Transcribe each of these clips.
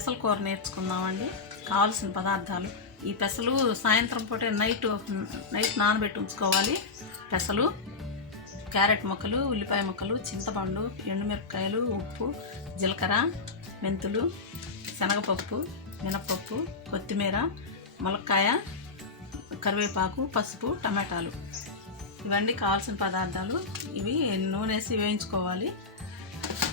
పెసల కూర నేర్చుకుందామండి. కావాల్సిన పదార్థాలు. ఈ పెసలు సాయంత్రం పూటే నైట్ నైట్ నానబెట్టి ఉంచుకోవాలి. పెసలు క్యారెట్ ముక్కలు ఉల్లిపాయ ముక్కలు చింతపండు ఎండుమిరపకాయలు ఉప్పు జీలకర్ర మెంతులు శనగపప్పు మినపప్పు కొత్తిమీర ములక్కాయ కరివేపాకు పసుపు టమాటాలు. ఇవన్నీ కావాల్సిన పదార్థాలు. ఇవి నూనె వేసి వేయించుకోవాలి.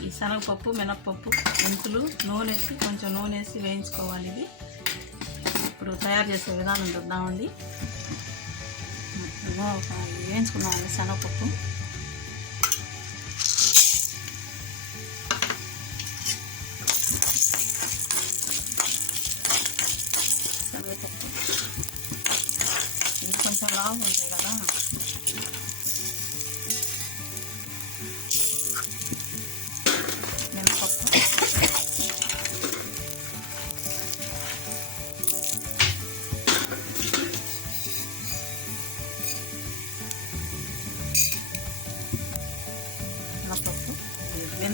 ఈ శనగపప్పు మినప్పప్పు మెంతులు నూనె వేసి కొంచెం నూనె వేసి వేయించుకోవాలి ఇది. ఇప్పుడు తయారు చేసే విధానం చూద్దామండి. వేయించుకున్నామండి శనగపప్పు. శనగపప్పు. ఇది కొంచెం లావు ఉంటాయి కదా.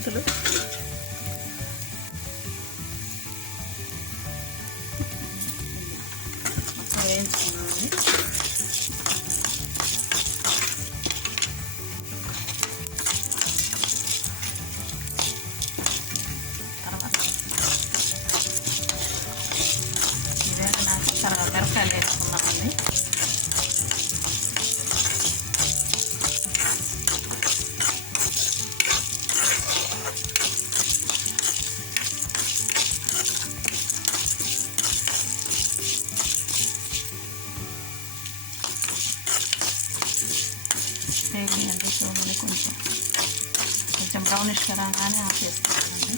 మెంతులు బ్రౌనిష్ రాగానే ఆపేసుకోవాలండి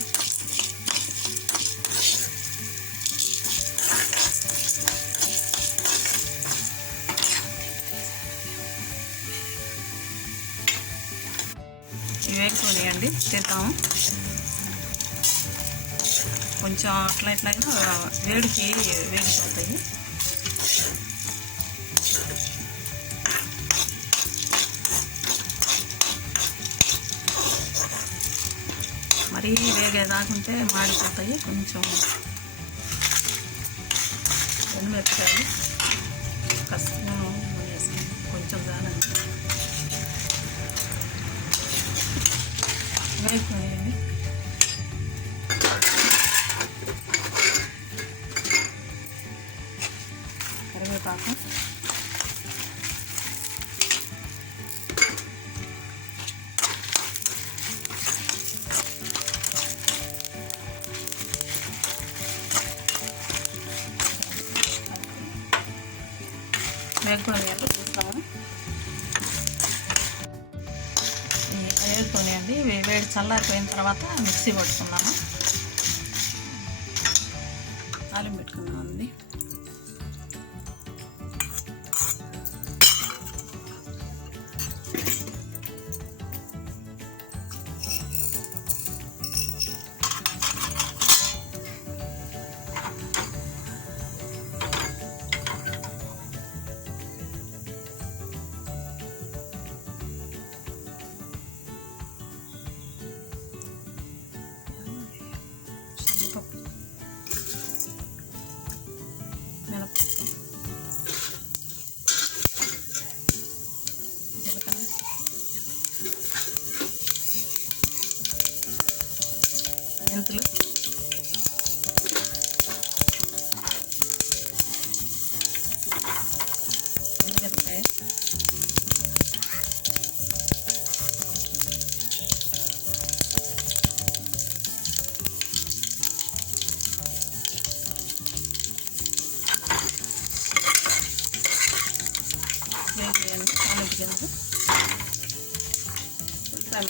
ఇవి వేసుకొనియండి తింటాము. కొంచెం అట్లా ఇట్లా వేడికి వేగిపోతాయి మరీ వేగేదాకుంటే మాడిపోతాయి. కొంచెం ఎండుమిరపకాయలు. వేసుకునేయండి చూస్తాము వేసుకునేయండి వేడి చల్లారిపోయిన తర్వాత మిక్సీ పట్టుకున్నాము తాలింపు పెట్టుకున్నామండి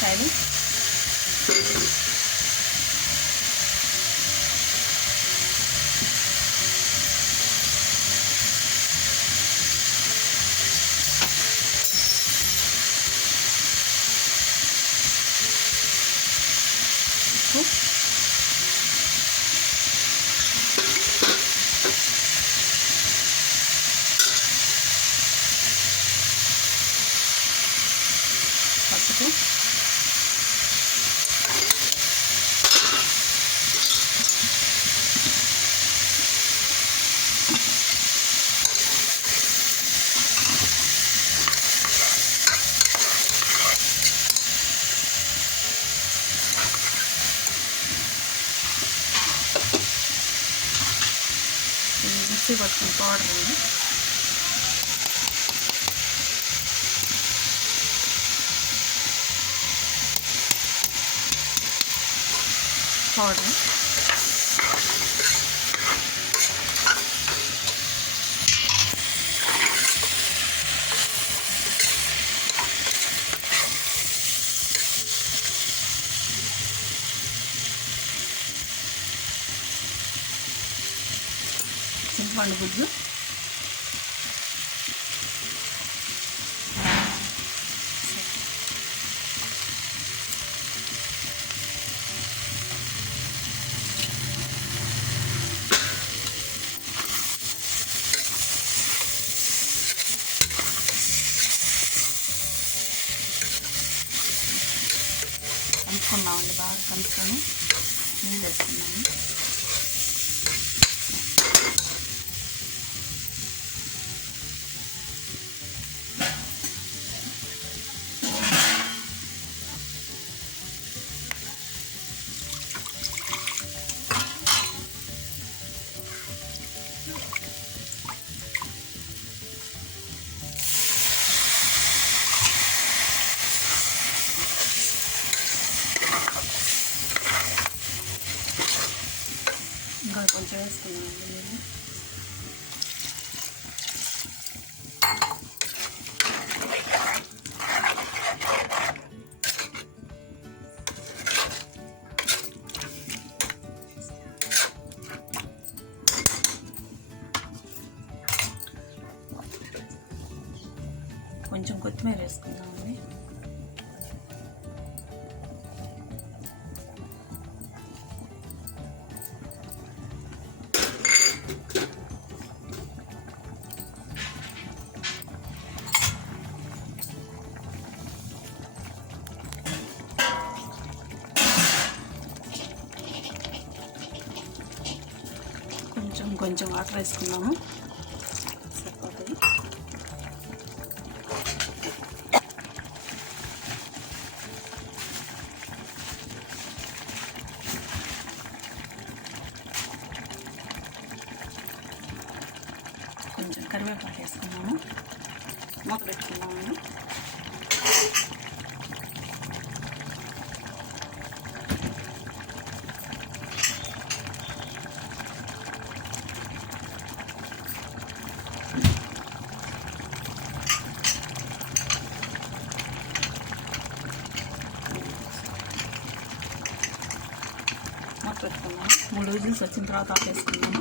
শাড়ি మిక్సీ పట్టుకుని పౌడర్ ఉంది పౌడర్ చింతపండు గుజ్జు. కలుపుకున్నామండి బాగా కలుపుకొని నీళ్ళు వేస్తున్నాము. వేసుకున్నాము ఇంకా కొంచెం వేసుకున్నామండి నీళ్ళు కొంచెం కొత్తిమీర వేసుకుందామండి కొంచెం వాటర్ వేసుకున్నాము. సరిపోతుంది. కొంచెం కరివేపాకు వేసుకున్నాము. మొక్క పెట్టుకున్నాము. మూత వచ్చిన తర్వాత ఆపేసుకున్నాము